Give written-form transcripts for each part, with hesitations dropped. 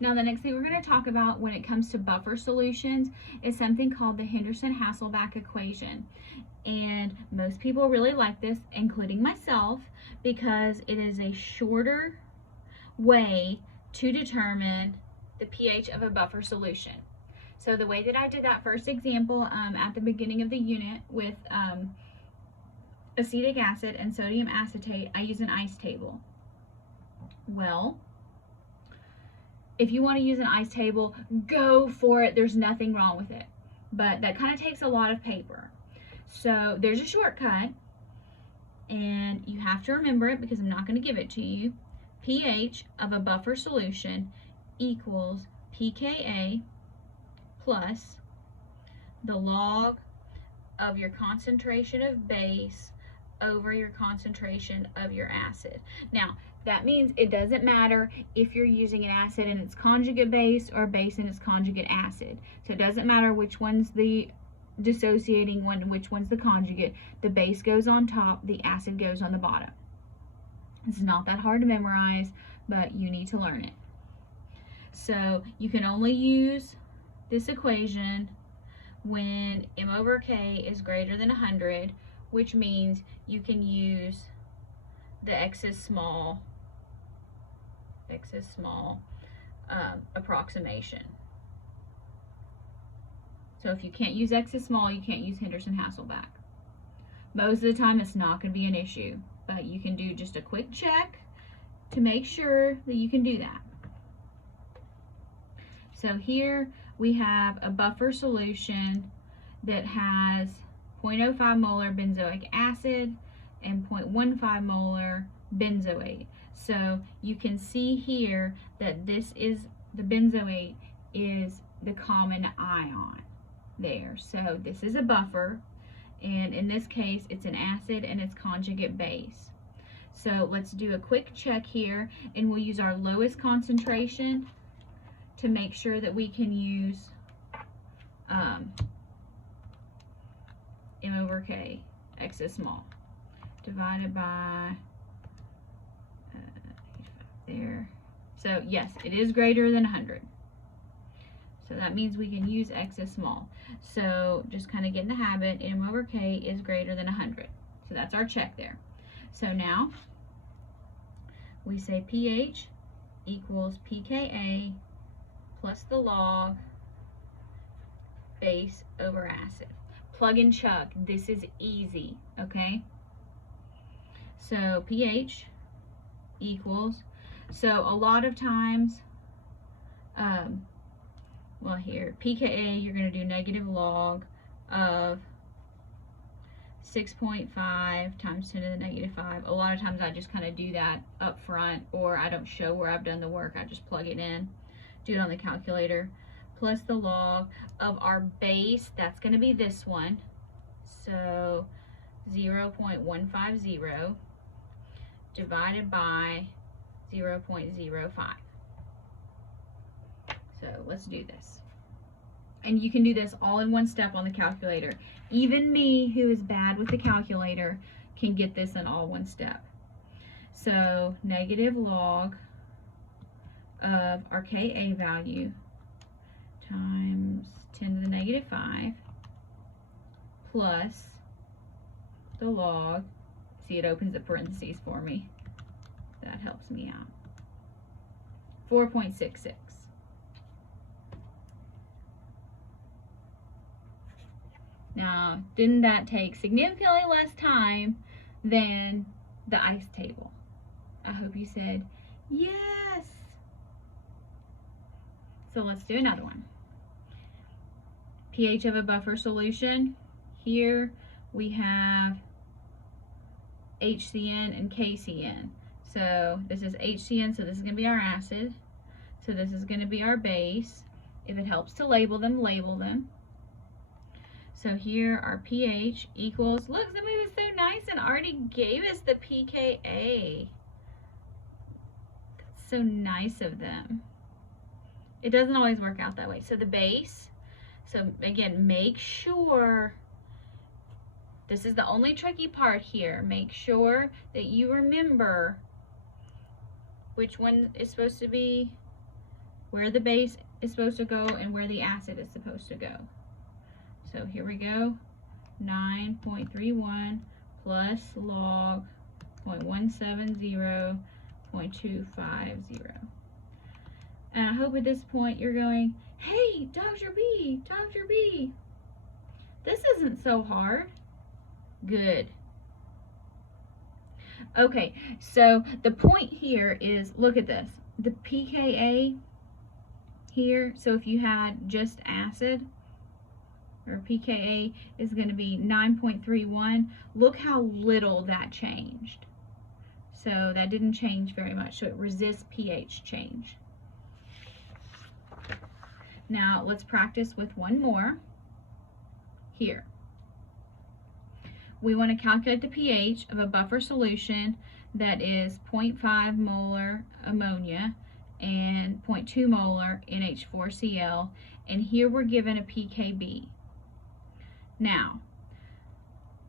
Now the next thing we're going to talk about when it comes to buffer solutions is something called the Henderson-Hasselbalch Equation. And most people really like this, including myself, because it is a shorter way to determine the pH of a buffer solution. So the way that I did that first example at the beginning of the unit with acetic acid and sodium acetate, I use an ice table. Well, if you want to use an ice table, go for it. There's nothing wrong with it. But that kind of takes a lot of paper. So there's a shortcut, and you have to remember it because I'm not going to give it to you. pH of a buffer solution equals pKa plus the log of your concentration of base over your concentration of your acid. Now, that means it doesn't matter if you're using an acid and its conjugate base or a base and its conjugate acid. So it doesn't matter which one's the dissociating one, which one's the conjugate. The base goes on top, the acid goes on the bottom. It's not that hard to memorize, but you need to learn it. So you can only use this equation when m over k is greater than 100, which means you can use the x is small approximation. So if you can't use x is small, you can't use Henderson-Hasselbalch. Most of the time it's not going to be an issue, but you can do just a quick check to make sure that you can do that. So here we have a buffer solution that has 0.05 molar benzoic acid and 0.15 molar benzoate. So you can see here that this is the benzoate is the common ion there. So this is a buffer, and in this case it's an acid and its conjugate base. So let's do a quick check here, and we'll use our lowest concentration to make sure that we can use m over k, x is small, divided by there. So yes, it is greater than 100. So that means we can use x is small. So just kind of get in the habit, m over k is greater than 100. So that's our check there. So now we say pH equals pKa plus the log base over acid. Plug and chug. This is easy, okay? So pH equals, so a lot of times, well here, pKa, you're going to do negative log of 6.5 times 10 to the negative 5. A lot of times I just kind of do that up front, or I don't show where I've done the work. I just plug it in, do it on the calculator, plus the log of our base. That's going to be this one. So 0.150 divided by 0.05. So let's do this. And you can do this all in one step on the calculator. Even me, who is bad with the calculator, can get this in all one step. So negative log of our Ka value times 10 to the negative 5 plus the log, see it opens the parentheses for me, that helps me out, 4.66. Now, didn't that take significantly less time than the ice table? I hope you said yes. So let's do another one. pH of a buffer solution. Here we have HCN and KCN. So this is HCN, so this is going to be our acid. So this is going to be our base. If it helps to label them, label them. So here our pH equals, look, somebody was so nice and already gave us the pKa. That's so nice of them. It doesn't always work out that way. So the base, so again, make sure, this is the only tricky part here, make sure that you remember which one is supposed to be where the base is supposed to go and where the acid is supposed to go. So here we go, 9.31 plus log 0.170.250. And I hope at this point you're going, hey, Dr. B, this isn't so hard. Good. Okay, so the point here is, look at this. The pKa here, so if you had just acid, or pKa is going to be 9.31. Look how little that changed. So that didn't change very much, so it resists pH change. Now let's practice with one more. Here. We want to calculate the pH of a buffer solution that is 0.5 molar ammonia and 0.2 molar NH4Cl, and here we're given a pKb. Now,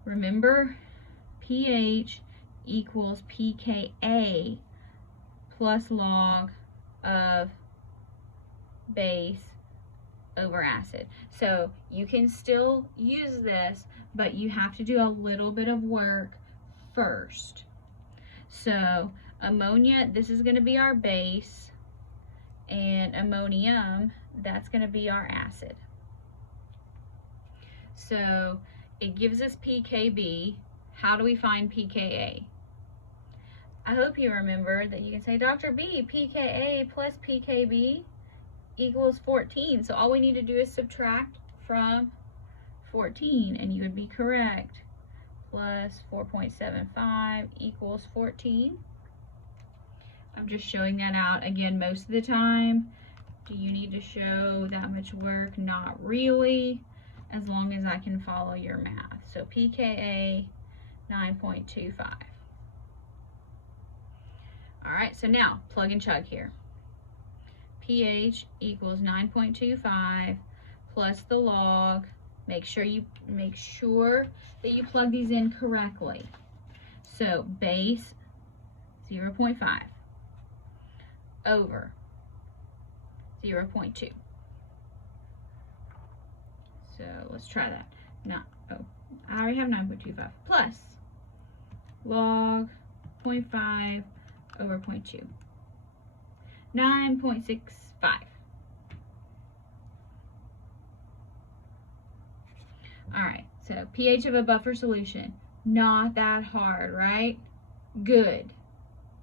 remember, pH equals pKa plus log of base over acid. So you can still use this, but you have to do a little bit of work first. So ammonia, this is going to be our base, and ammonium, that's going to be our acid. So it gives us pKb. How do we find pKa? I hope you remember that you can say, Dr. B, pKa plus pKb equals 14. So all we need to do is subtract from 14, and you would be correct. Plus 4.75 equals 14. I'm just showing that out. Again, most of the time, do you need to show that much work? Not really, as long as I can follow your math. So pKa 9.25. All right, so now plug and chug here. pH equals 9.25 plus the log. Make sure that you plug these in correctly. So base 0.5 over 0.2. So let's try that. I already have 9.25 plus log 0.5 over 0.2. 9.65. All right, so pH of a buffer solution, not that hard, right? Good.